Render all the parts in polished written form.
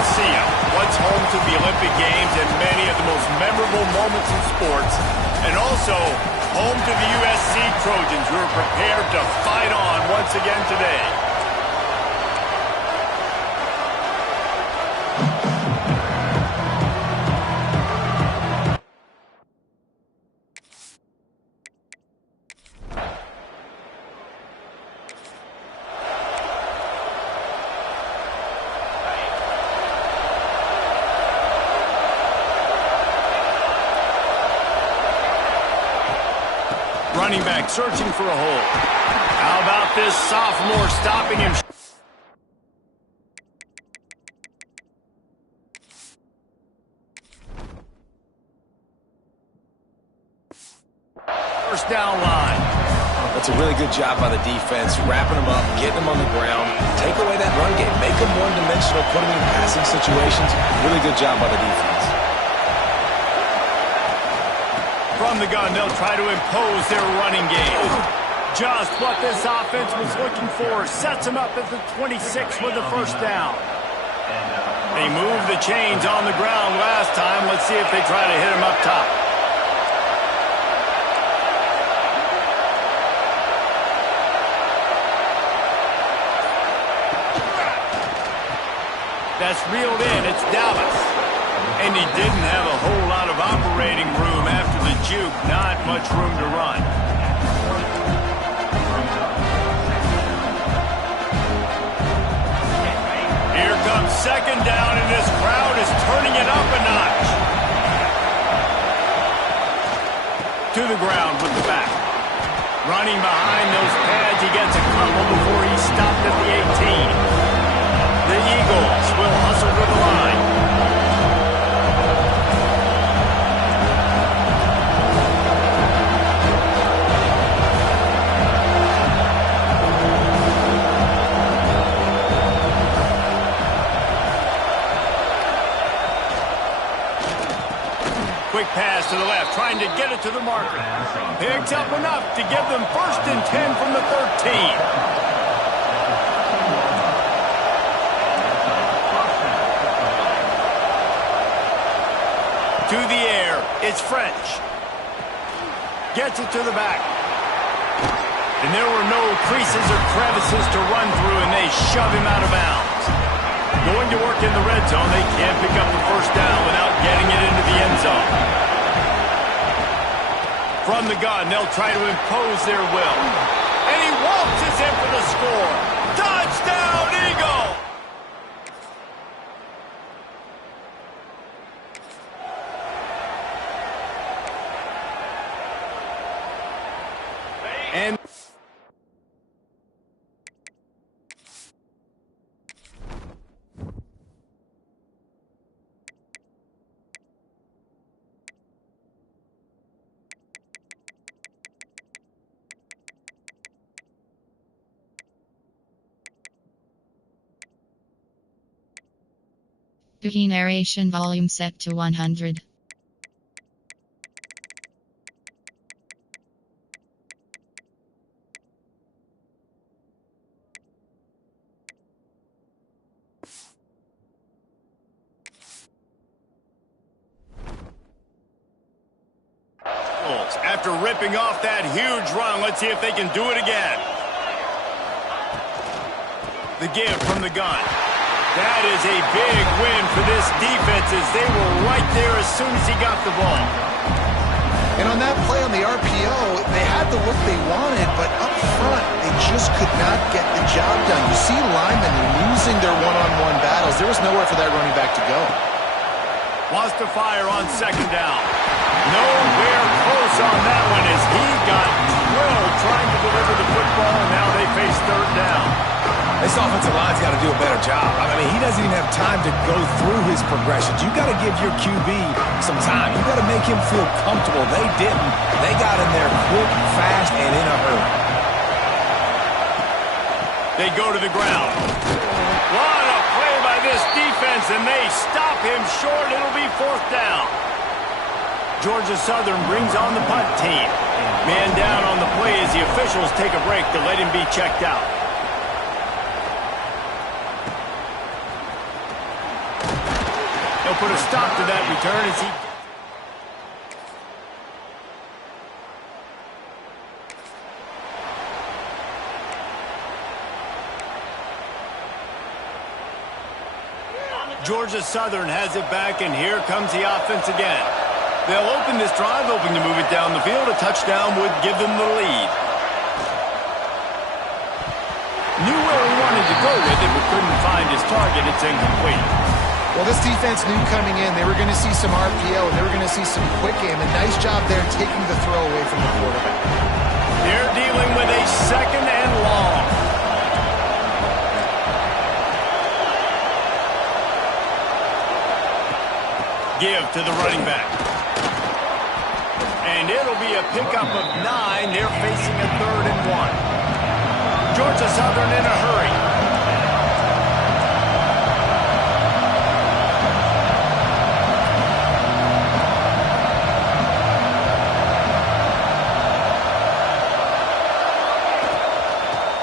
Coliseum, what's home to the Olympic Games and many of the most memorable moments in sports, and also home to the USC Trojans, who are prepared to fight on once again today. Running back searching for a hole. How about this sophomore stopping him? First down line. That's a really good job by the defense, wrapping them up, getting them on the ground. Take away that run game. Make them one-dimensional, put them in passing situations. Really good job by the defense. From the gun, they'll try to impose their running game. Just what this offense was looking for. Sets them up at the 26 with the first down. They moved the chains on the ground last time. Let's see if they try to hit him up top. That's reeled in. It's Dallas. And he didn't have a whole lot of operating room after the juke. Not much room to run. Here comes second down, and this crowd is turning it up a notch. To the ground with the back. Running behind those pads, he gets a couple before he's stopped at the 18. The Eagles will hustle to the line. Quick pass to the left, trying to get it to the marker. Picks up enough to give them 1st and 10 from the 13. To the air, it's French. Gets it to the back. And there were no creases or crevices to run through, and they shove him out of bounds. Going to work in the red zone, they can't pick up the first down without getting it into the end zone. From the gun, they'll try to impose their will. And he waltzes in for the score. Touchdown, Eagle! And Key narration volume set to 100. After ripping off that huge run, let's see if they can do it again. The give from the gun. That is a big win for this defense, as they were right there as soon as he got the ball. And on that play on the RPO, they had the look they wanted, but up front, they just could not get the job done. You see linemen losing their one-on-one battles. There was nowhere for that running back to go. Wants to fire on second down. Nowhere close on that one, as he got drilled trying to deliver the football, and now they face third down. This offensive line's got to do a better job. I mean, he doesn't even have time to go through his progressions. You got to give your QB some time. You got to make him feel comfortable. They didn't. They got in there quick, fast, and in a hurry. They go to the ground. What a play by this defense, and they stop him short. It'll be fourth down. Georgia Southern brings on the punt team. Man down on the play as the officials take a break to let him be checked out. He'll put a stop to that return as he... Georgia Southern has it back, and here comes the offense again. They'll open this drive, hoping to move it down the field. A touchdown would give them the lead. Knew where he wanted to go with it, but couldn't find his target. It's incomplete. Well, this defense knew coming in they were going to see some RPO, and they were going to see some quick game. A nice job there taking the throw away from the quarterback. They're dealing with a second and long. Give to the running back. And it'll be a pickup of 9. They're facing a 3rd and 1. Georgia Southern in a hurry.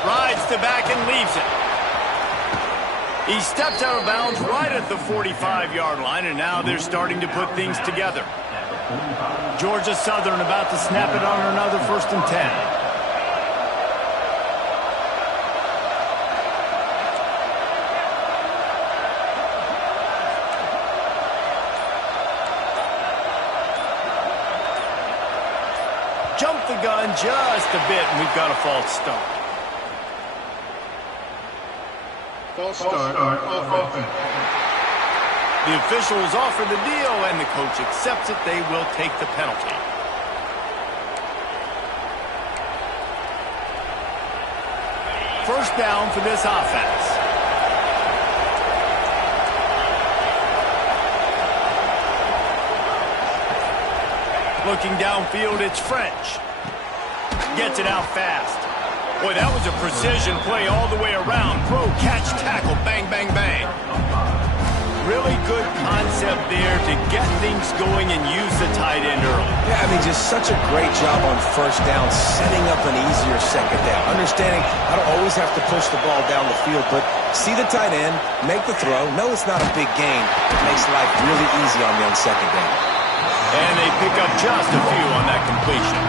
Rides the back and leaves it. He steps out of bounds right at the 45-yard line, and now they're starting to put things together. Georgia Southern about to snap it on another 1st and 10. Jump the gun just a bit, and we've got a false start. False start on offense. The officials offer the deal, and the coach accepts it. They will take the penalty. First down for this offense. Looking downfield, it's French. Gets it out fast. Boy, that was a precision play all the way around. Throw, catch, tackle, bang, bang, bang. Really good concept there to get things going and use the tight end early. Yeah, I mean, just such a great job on first down, setting up an easier second down. Understanding I don't always have to push the ball down the field, but see the tight end, make the throw. No, it's not a big gain. It makes life really easy on me on second down. And they pick up just a few on that completion.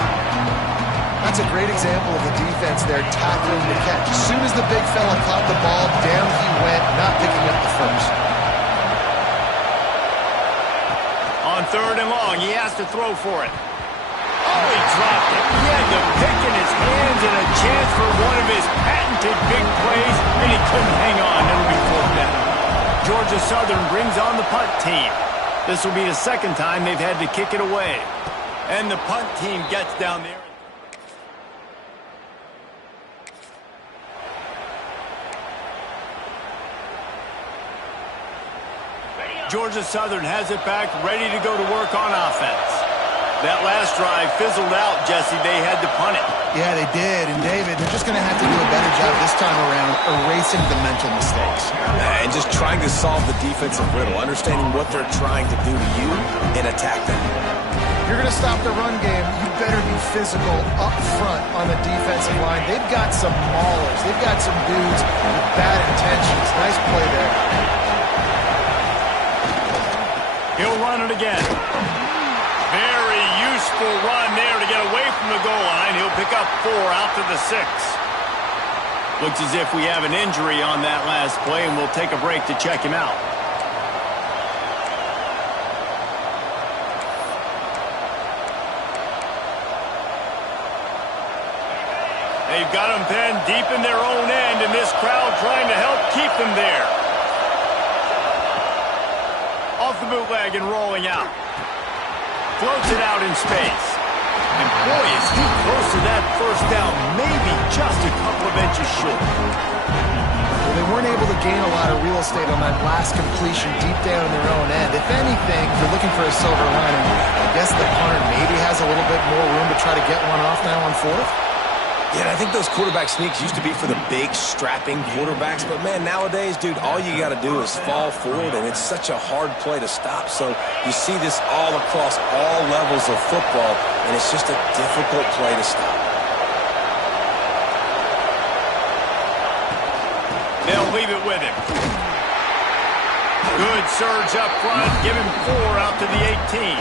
That's a great example of the defense there tackling the catch. As soon as the big fella caught the ball, down he went, not picking up the first. On 3rd and long, he has to throw for it. Oh, he dropped it. He had the pick in his hands and a chance for one of his patented big plays, and he couldn't hang on. It'll be 4th down. Georgia Southern brings on the punt team. This will be the 2nd time they've had to kick it away. And the punt team gets down there. Georgia Southern has it back, ready to go to work on offense. That last drive fizzled out, Jesse. They had to punt it. Yeah, they did. And, David, they're just going to have to do a better job this time around erasing the mental mistakes. And just trying to solve the defensive riddle, understanding what they're trying to do to you and attack them. You're going to stop the run game, you better be physical up front on the defensive line. They've got some maulers. They've got some dudes with bad intentions. Nice play there. He'll run it again. Very useful run there to get away from the goal line. He'll pick up 4 out to the 6. Looks as if we have an injury on that last play, and we'll take a break to check him out. They've got him pinned deep in their own end, and this crowd trying to help keep them there. Off the bootleg and rolling out. Floats it out in space. And boy, is he close to that first down. Maybe just a couple of inches short. Well, they weren't able to gain a lot of real estate on that last completion deep down in their own end. If anything, if you're looking for a silver lining, I guess the punter maybe has a little bit more room to try to get one off now on 4th. Yeah, and I think those quarterback sneaks used to be for the big, strapping quarterbacks. But, man, nowadays, dude, all you got to do is fall forward, and it's such a hard play to stop. So you see this all across all levels of football, and it's just a difficult play to stop. They'll leave it with him. Good surge up front. Give him 4 out to the 18.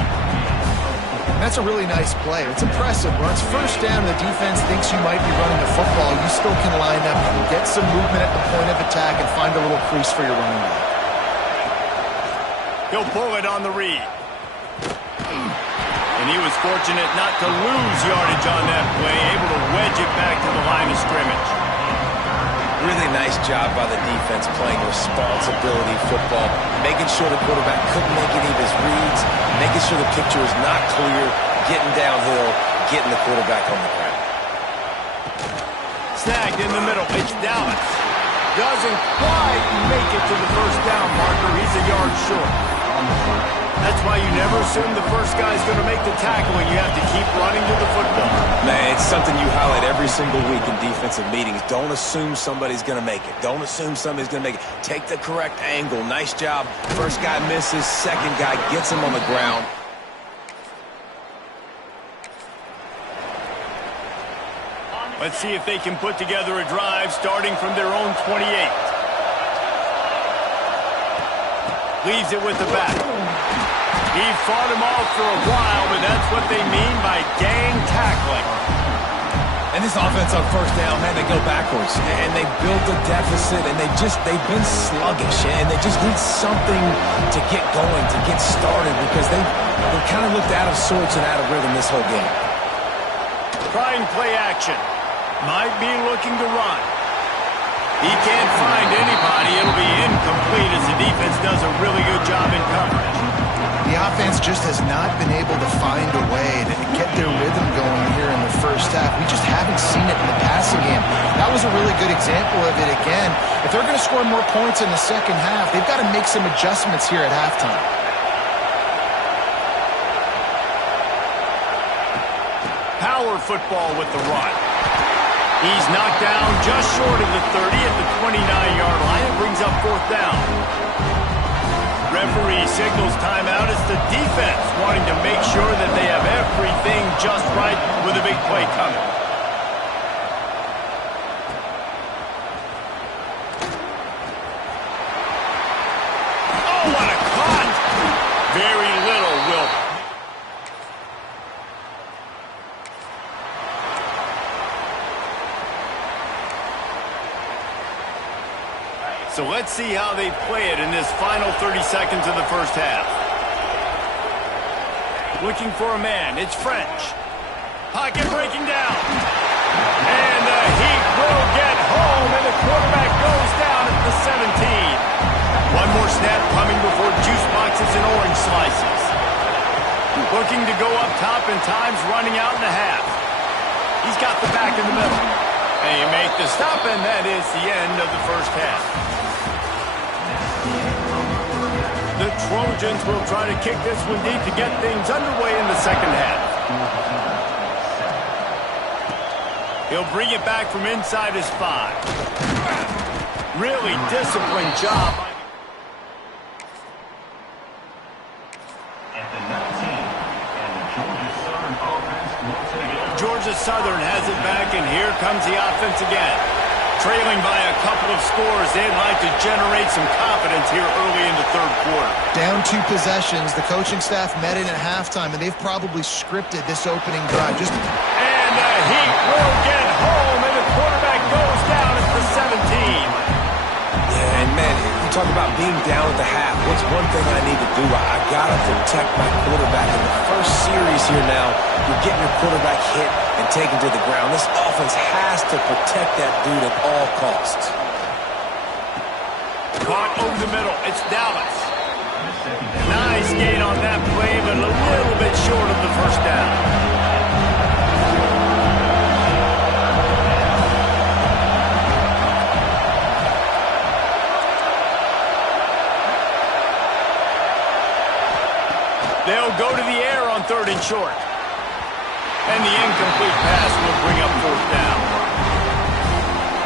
That's a really nice play. It's impressive. Once first down, the defense thinks you might be running the football. You still can line up and get some movement at the point of attack and find a little crease for your running back. He'll pull it on the read. And he was fortunate not to lose yardage on that play, able to wedge it back to the line of scrimmage. Really nice job by the defense playing responsibility football, making sure the quarterback couldn't make any of his reads, making sure the picture is not clear, getting downhill, getting the quarterback on the ground. Snagged in the middle. It's Dallas. Doesn't quite make it to the first down marker. He's a yard short. That's why you never assume the first guy's going to make the tackle and you have to keep running to the football. Man, it's something you highlight every single week in defensive meetings. Don't assume somebody's going to make it. Don't assume somebody's going to make it. Take the correct angle. Nice job. First guy misses. Second guy gets him on the ground. Let's see if they can put together a drive starting from their own 28. Leaves it with the back. He fought him off for a while, but that's what they mean by gang tackling. And this offense on first down, man, they go backwards. And they built a deficit, and they've been sluggish. And they just need something to get going, to get started, because they kind of looked out of sorts and out of rhythm this whole game. Trying play action. Might be looking to run. He can't find anybody. It'll be incomplete as the defense does a really good job in coverage. The offense just has not been able to find a way to get their rhythm going here in the first half. We just haven't seen it in the passing game. That was a really good example of it again. If they're going to score more points in the second half, they've got to make some adjustments here at halftime. Power football with the run. He's knocked down just short of the 30 at the 29-yard line. It brings up fourth down. Referee signals timeout. It's the defense wanting to make sure that they have everything just right with a big play coming. Oh, what a cut! Very little will. So let's see how they play it in this final 30 seconds of the first half. Looking for a man. It's French. Pocket breaking down. And the Heat will get home, and the quarterback goes down at the 17. One more snap coming before juice boxes and orange slices. Looking to go up top, and time's running out in the half. He's got the back in the middle. And you make the stop, and that is the end of the first half. The Trojans will try to kick this one deep to get things underway in the second half. He'll bring it back from inside his 5. Really disciplined job. At the 19, and the Georgia Southern offense will take it. Georgia Southern has it back, and here comes the offense again. Trailing by a couple of scores, they'd like to generate some confidence here early in the third quarter. Down 2 possessions. The coaching staff met in at halftime, and they've probably scripted this opening drive. And the Heat will get home, and the quarterback goes down at the 17. Yeah, and man, you talk about being down at the half. What's one thing I need to do? I got to protect my quarterback. In the first series here now, you're getting your quarterback hit and taken to the ground. This offense has to protect that dude at all costs. Caught over the middle. It's Dallas. Nice gain on that play, but a little bit short of the first down. They'll go to the air on 3rd and short. And the incomplete pass will bring up fourth down.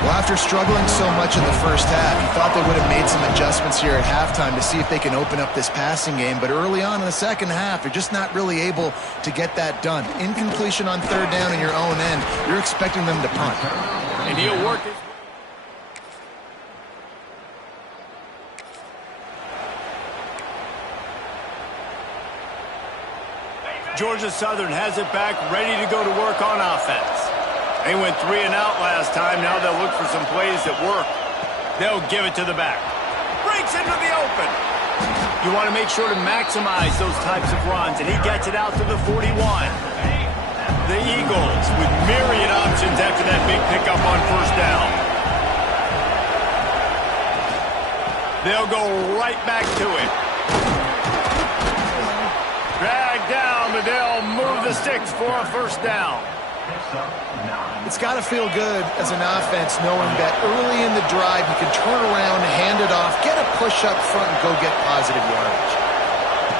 Well, after struggling so much in the first half, you thought they would have made some adjustments here at halftime to see if they can open up this passing game. But early on in the second half, they're just not really able to get that done. Incompletion on 3rd down in your own end, you're expecting them to punt. And he'll work his Georgia Southern has it back, ready to go to work on offense. They went 3 and out last time. Now they'll look for some plays that work. They'll give it to the back. Breaks into the open. You want to make sure to maximize those types of runs, and he gets it out to the 41. The Eagles with myriad options after that big pickup on first down. They'll go right back to it. Drag down, but they'll move the sticks for a first down. It's got to feel good as an offense knowing that early in the drive you can turn around, hand it off, get a push up front, and go get positive yardage.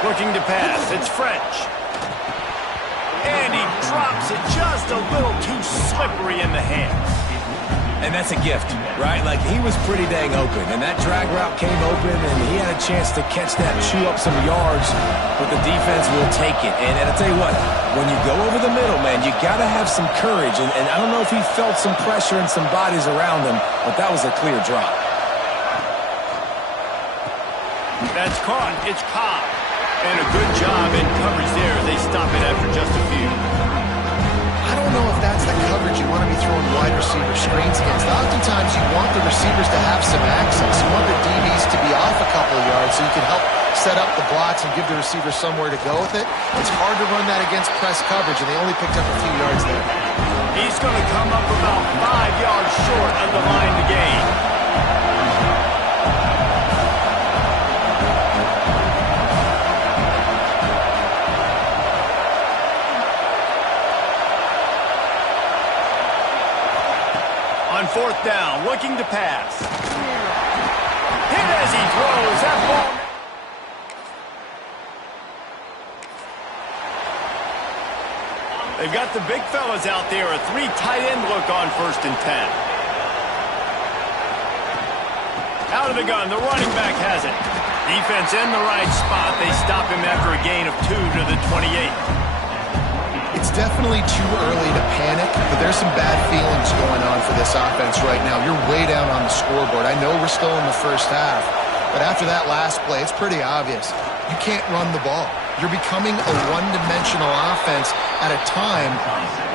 Looking to pass. It's French. And he drops it just a little too slippery in the hands. And that's a gift, right? Like, he was pretty dang open, and that drag route came open, and he had a chance to catch that, chew up some yards, but the defense will take it. And I'll tell you what, when you go over the middle, man, you got to have some courage, and I don't know if he felt some pressure and some bodies around him, but that was a clear drop. That's caught. It's Cobb. And a good job in coverage there. They stop it after just a few. I don't know if that's the coverage you want to be throwing wide receiver screens against. Oftentimes you want the receivers to have some access. You want the DBs to be off a couple of yards so you can help set up the blocks and give the receiver somewhere to go with it. It's hard to run that against press coverage, and they only picked up a few yards there. He's going to come up about 5 yards short of the line to gain. On fourth down, looking to pass. Hit as he throws. That ball. They've got the big fellas out there. A 3 tight end look on 1st and 10. Out of the gun, the running back has it. Defense in the right spot. They stop him after a gain of 2 to the 28. It's definitely too early to panic, but there's some bad feelings going on for this offense right now. You're way down on the scoreboard. I know we're still in the first half, but after that last play, it's pretty obvious. You can't run the ball. You're becoming a one-dimensional offense at a time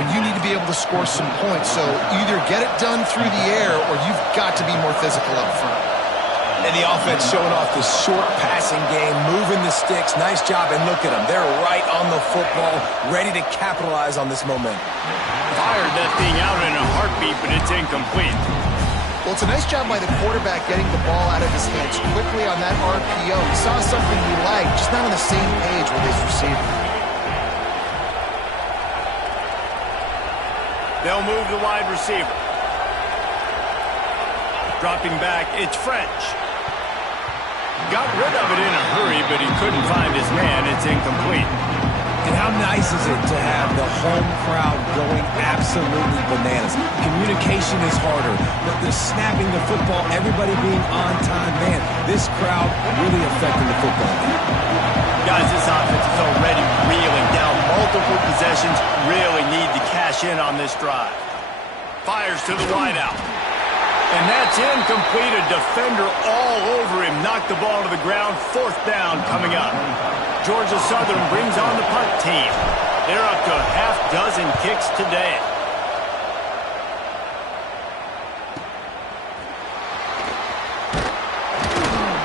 when you need to be able to score some points. So either get it done through the air or you've got to be more physical up front. And the offense showing off the short passing game, moving the sticks. Nice job, and look at them. They're right on the football, ready to capitalize on this momentum. Fired that thing out in a heartbeat, but it's incomplete. Well, it's a nice job by the quarterback getting the ball out of his hands quickly on that RPO. He saw something he liked, just not on the same page with his receiver. They'll move the wide receiver. Dropping back, it's French. Got rid of it in a hurry, but he couldn't find his man. It's incomplete. And how nice is it to have the home crowd going absolutely bananas? Communication is harder, but the snapping the football, everybody being on time, man, this crowd really affecting the football game. Guys, this offense is already reeling down multiple possessions. Really need to cash in on this drive. Fires to the wideout. And that's incomplete. A defender all over him. Knocked the ball to the ground. 4th down coming up. Georgia Southern brings on the punt team. They're up to a half-dozen kicks today.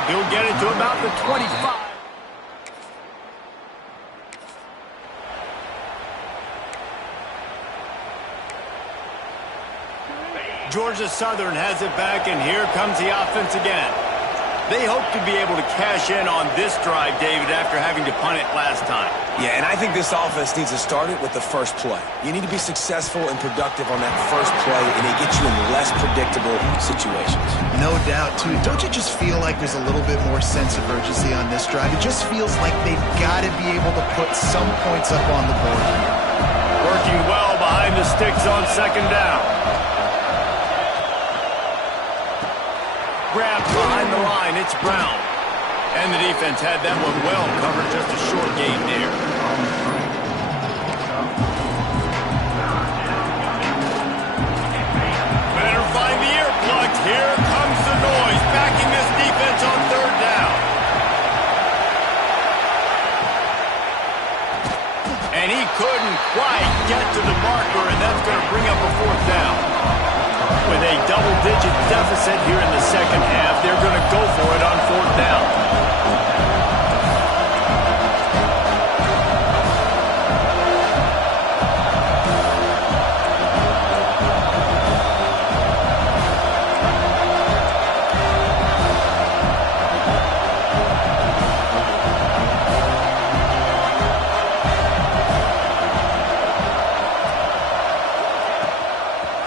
He'll get it to about the 25. Georgia Southern has it back, and here comes the offense again. They hope to be able to cash in on this drive, David, after having to punt it last time. Yeah, and I think this offense needs to start it with the first play. You need to be successful and productive on that first play, and it gets you in less predictable situations. No doubt, too. Don't you just feel like there's a little bit more sense of urgency on this drive? It just feels like they've got to be able to put some points up on the board here. Working well behind the sticks on 2nd down. Grabbed behind the line, it's Brown. And the defense had that one well covered, just a short gain there. Better find the earplugs. Here comes the noise, backing this defense on 3rd down. And he mindset here in the second half. They're going to go for it on fourth down.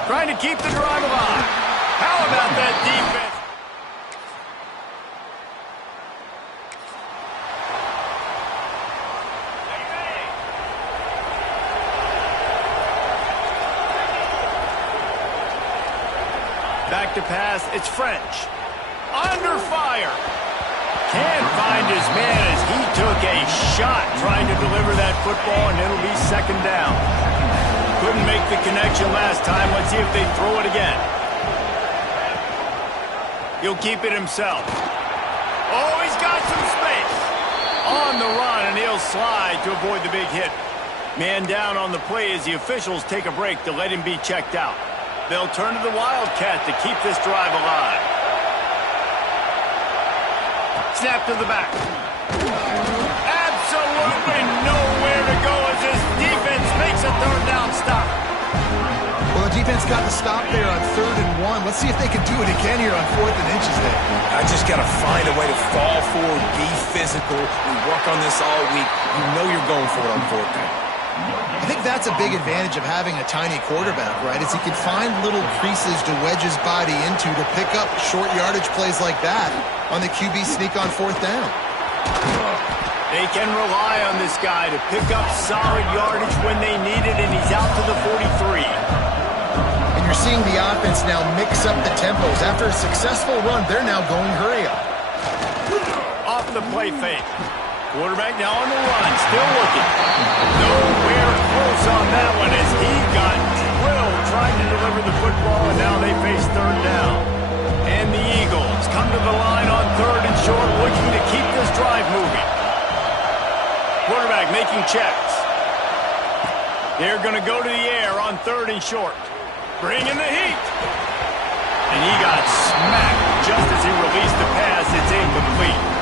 Trying to keep the drive alive. How about that defense? Back to pass. It's French. Under fire. Can't find his man as he took a shot trying to deliver that football, and it'll be second down. Couldn't make the connection last time. Let's see if they throw it again. He'll keep it himself. Oh, he's got some space. On the run, and he'll slide to avoid the big hit. Man down on the play as the officials take a break to let him be checked out. They'll turn to the Wildcat to keep this drive alive. Snap to the back. Absolutely nowhere to go as this defense makes a third down stop. Well, the defense got the stop there on 3rd and 1. Let's see if they can do it again here on 4th and inches there. I just got to find a way to fall forward, be physical. We work on this all week. You know you're going for it on fourth down. I think that's a big advantage of having a tiny quarterback, right? Is he can find little creases to wedge his body into to pick up short yardage plays like that on the QB sneak on 4th down. They can rely on this guy to pick up solid yardage when they need it, and he's out to the 43. And you're seeing the offense now mix up the tempos. After a successful run, they're now going hurry up. Off the play fake. Quarterback now on the run, still looking. Nowhere close on that one as he got drilled trying to deliver the football, and now they face third down. And the Eagles come to the line on 3rd and short, looking to keep this drive moving. Quarterback making checks. They're going to go to the air on 3rd and short. Bring in the heat. And he got smacked just as he released the pass. It's incomplete.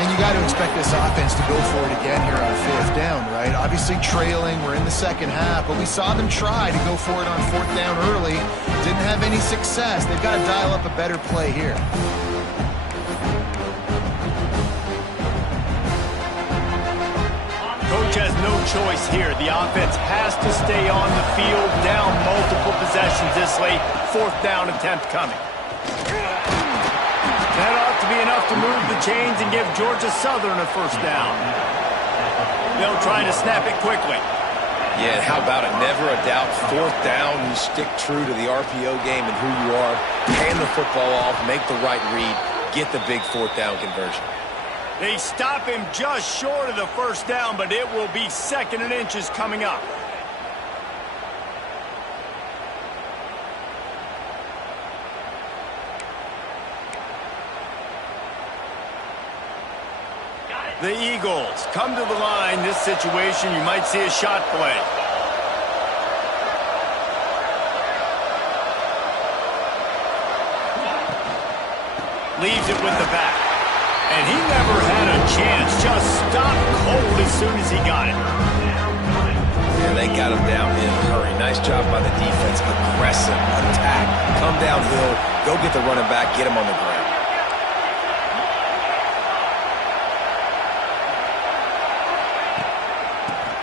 And you got to expect this offense to go for it again here on 4th down, right? Obviously trailing, we're in the second half, but we saw them try to go for it on 4th down early. Didn't have any success. They've got to dial up a better play here. Coach has no choice here. The offense has to stay on the field, down multiple possessions this late. 4th down attempt coming. That ought to be enough to move the chains and give Georgia Southern a first down. They'll try to snap it quickly. Yeah, and how about it? Never a doubt. 4th down, you stick true to the RPO game and who you are. Hand the football off, make the right read, get the big 4th down conversion. They stop him just short of the first down, but it will be 2nd and inches coming up. The Eagles come to the line. This situation, you might see a shot play. Leaves it with the back. And he never had a chance. Just stopped cold as soon as he got it. Yeah, they got him down in a hurry. Nice job by the defense. Aggressive attack. Come downhill. Go get the running back. Get him on the ground.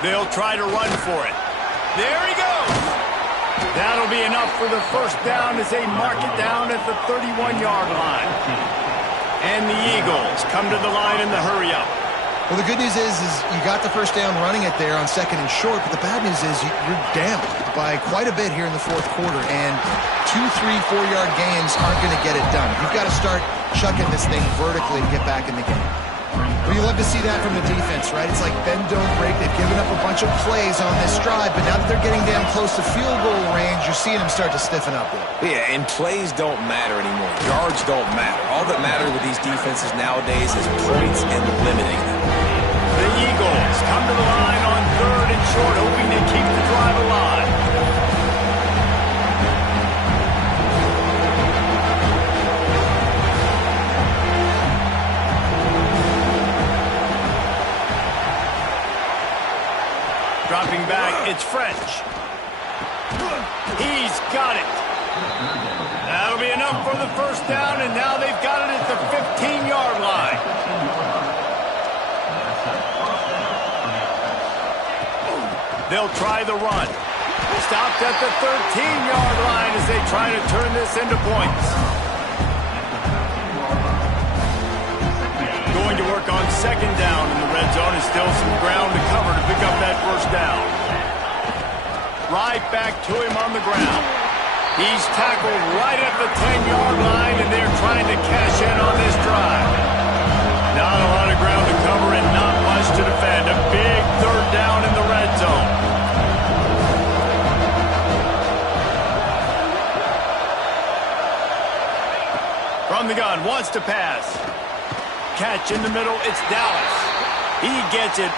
They'll try to run for it. There he goes. That'll be enough for the first down as they mark it down at the 31-yard line. And the Eagles come to the line in the hurry-up. Well, the good news is you got the first down running it there on 2nd and short, but the bad news is you're down by quite a bit here in the 4th quarter, and 2, 3, 4-yard gains aren't going to get it done. You've got to start chucking this thing vertically to get back in the game. Well, you love to see that from the defense, right? It's like bend, don't break. They've given up a bunch of plays on this drive, but now that they're getting down close to field goal range, you're seeing them start to stiffen up there. Yeah, and plays don't matter anymore. Yards don't matter. All that matters with these defenses nowadays is points and limiting them. The Eagles come to the line on 3rd and short, hoping to keep the drive alive. Dropping back, it's French. He's got it. That'll be enough for the first down, and now they've got it at the 15-yard line. They'll try the run. Stopped at the 13-yard line as they try to turn this into points. Going to work on second down in the red zone, and still some ground to cover to pick up that first down. Right back to him on the ground. He's tackled right at the 10-yard line, and they're trying to cash in on this drive. Not a lot of ground to cover and not much to defend. A big third down in the red zone. From the gun, wants to pass. Catch in the middle, it's Dallas. He gets it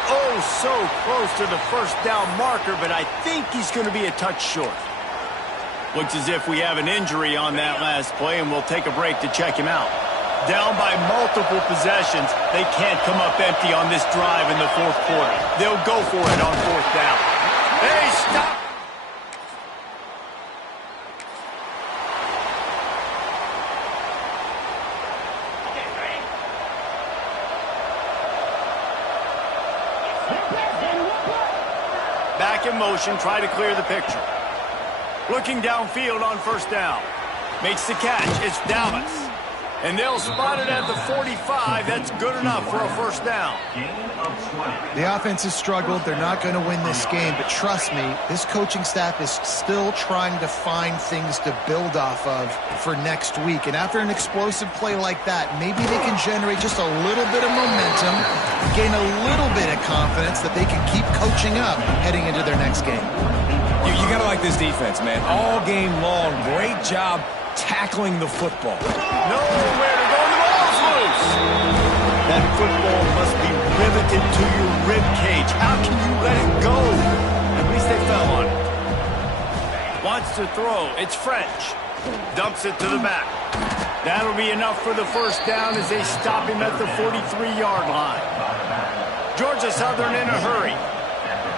so close to the first down marker, but I think he's going to be a touch short. Looks as if we have an injury on that last play, and we'll take a break to check him out. Down by multiple possessions, they can't come up empty on this drive in the fourth quarter. They'll go for it on fourth down. Hey, stop! Back in motion, try to clear the picture. Looking downfield on first down. Makes the catch. It's Dallas. And they'll spot it at the 45. That's good enough for a first down. The offense has struggled. They're not going to win this game. But trust me, this coaching staff is still trying to find things to build off of for next week. And after an explosive play like that, maybe they can generate just a little bit of momentum, gain a little bit of confidence that they can keep coaching up heading into their next game. You got to like this defense, man. All game long, great job tackling the football. Nowhere to go. The ball's loose. That football must be riveted to your rib cage. How can you let it go? At least they fell on it. Wants to throw. It's French. Dumps it to the back. That'll be enough for the first down as they stop him at the 43-yard line. Georgia Southern in a hurry.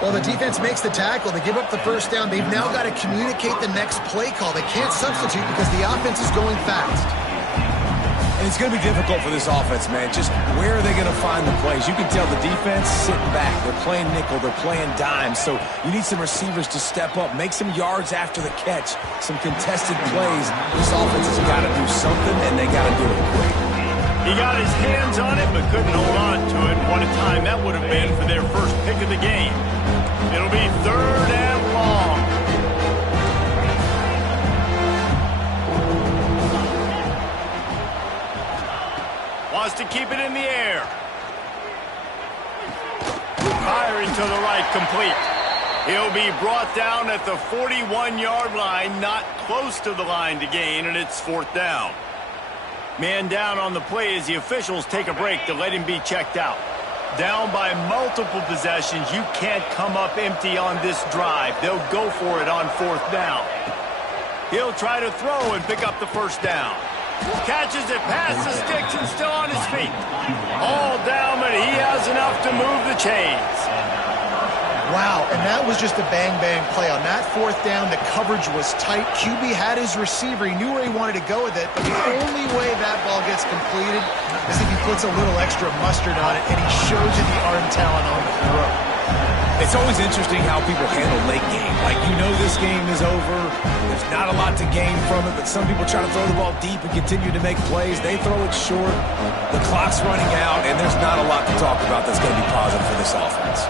Well, the defense makes the tackle. They give up the first down. They've now got to communicate the next play call. They can't substitute because the offense is going fast. And it's going to be difficult for this offense, man. Just where are they going to find the plays? You can tell the defense sitting back. They're playing nickel. They're playing dime. So you need some receivers to step up, make some yards after the catch, some contested plays. This offense has got to do something, and they got to do it quick. He got his hands on it, but couldn't hold on to it. What a time that would have been for their first pick of the game. It'll be third and long. Wants to keep it in the air. Firing to the right, complete. He'll be brought down at the 41-yard line, not close to the line to gain, and it's fourth down. Man down on the play as the officials take a break to let him be checked out. Down by multiple possessions, you can't come up empty on this drive. They'll go for it on fourth down. He'll try to throw and pick up the first down. Catches it past the sticks and still on his feet. All down, but he has enough to move the chains. Wow, and that was just a bang-bang play. On that fourth down, the coverage was tight. QB had his receiver. He knew where he wanted to go with it, but the only way that ball gets completed is if he puts a little extra mustard on it, and he shows you the arm talent on the throw. It's always interesting how people handle late game. Like, you know this game is over. There's not a lot to gain from it, but some people try to throw the ball deep and continue to make plays. They throw it short. The clock's running out, and there's not a lot to talk about that's going to be positive for this offense.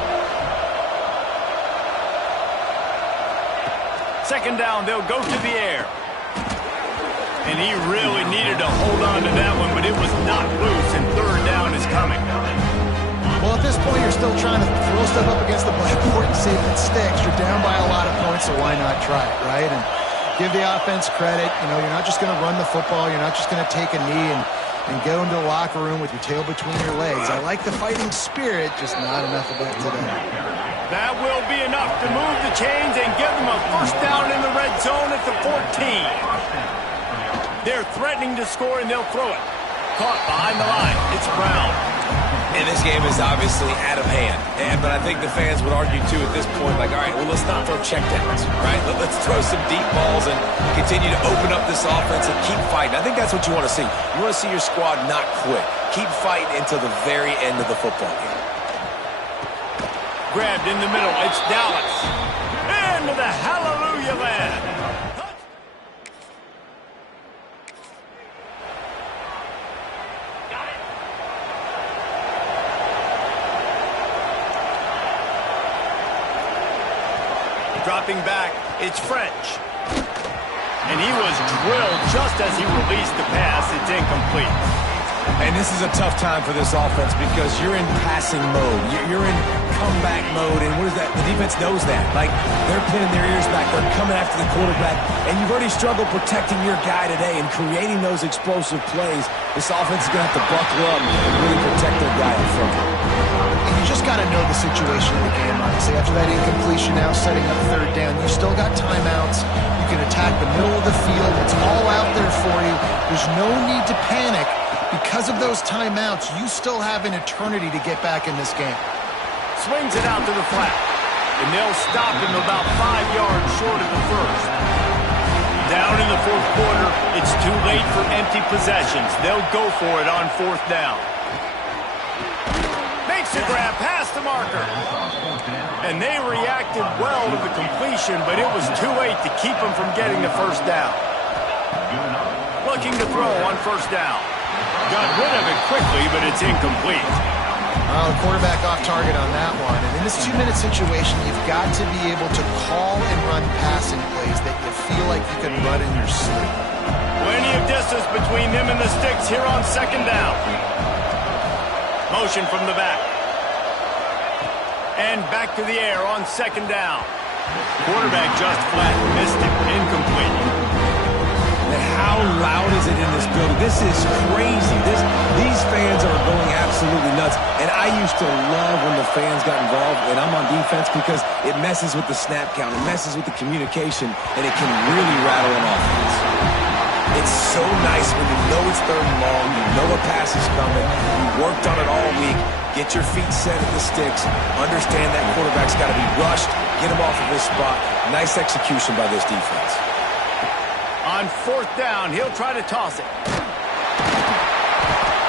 Second down, they'll go to the air. And he really needed to hold on to that one, but it was not loose, and third down is coming. Well, at this point, you're still trying to throw stuff up against the blackboard and see if it sticks. You're down by a lot of points, so why not try it, right? And give the offense credit. You know, you're not just going to run the football. You're not just going to take a knee and go into the locker room with your tail between your legs. I like the fighting spirit, just not enough of that today. That will be enough to move the chains and give them a first down in the red zone at the 14. They're threatening to score, and they'll throw it. Caught behind the line. It's Brown. And this game is obviously out of hand. But I think the fans would argue, too, at this point, like, all right, well, let's not throw checkdowns, right? Let's throw some deep balls and continue to open up this offense and keep fighting. I think that's what you want to see. You want to see your squad not quit. Keep fighting until the very end of the football game. Grabbed in the middle. It's Dallas. Into the hallelujah land. Dropping back, it's French. And he was drilled just as he released the pass. It's incomplete. And this is a tough time for this offense because you're in passing mode. You're in comeback mode, and what is that? The defense knows that. Like, they're pinning their ears back. They're coming after the quarterback, and you've already struggled protecting your guy today and creating those explosive plays. This offense is going to have to buckle up and really protect their guy in front. And you just got to know the situation of the game, honestly. After that incompletion now setting up third down, you still got timeouts. You can attack the middle of the field. It's all out there for you. There's no need to panic. Because of those timeouts, you still have an eternity to get back in this game. Swings it out to the flat. And they'll stop him about 5 yards short of the first. Down in the fourth quarter, it's too late for empty possessions. They'll go for it on fourth down. Makes a grab past the marker. And they reacted well to the completion, but it was too late to keep them from getting the first down. Looking to throw on first down. Got rid of it quickly, but it's incomplete. The quarterback off target on that one. And in this 2-minute situation, you've got to be able to call and run passing plays that you feel like you can run in your sleep. Plenty of distance between them and the sticks here on second down. Motion from the back. And back to the air on second down. Quarterback just flat missed it. Incomplete. How loud is it in this building? This is crazy. These fans are going absolutely nuts. And I used to love when the fans got involved, and I'm on defense, because it messes with the snap count. It messes with the communication, and it can really rattle an offense. It's so nice when you know it's third and long, you know a pass is coming, you worked on it all week, get your feet set at the sticks, understand that quarterback's got to be rushed, get him off of his spot. Nice execution by this defense. On fourth down, he'll try to toss it.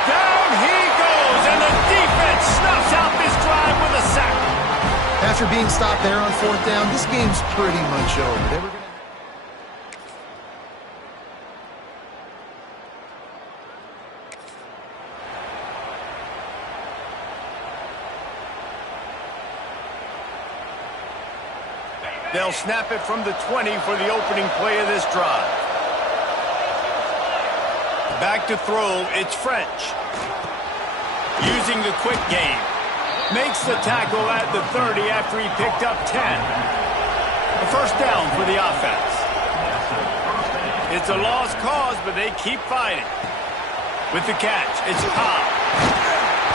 Down he goes, and the defense snuffs out this drive with a sack. After being stopped there on fourth down, this game's pretty much over. They were gonna... They'll snap it from the 20 for the opening play of this drive. Back to throw, it's French. Using the quick game. Makes the tackle at the 30 after he picked up 10. A first down for the offense. It's a lost cause, but they keep fighting. With the catch, it's Cobb.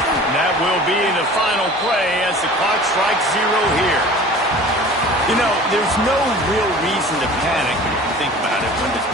And that will be the final play as the clock strikes 0 here. You know, there's no real reason to panic when you think about it when this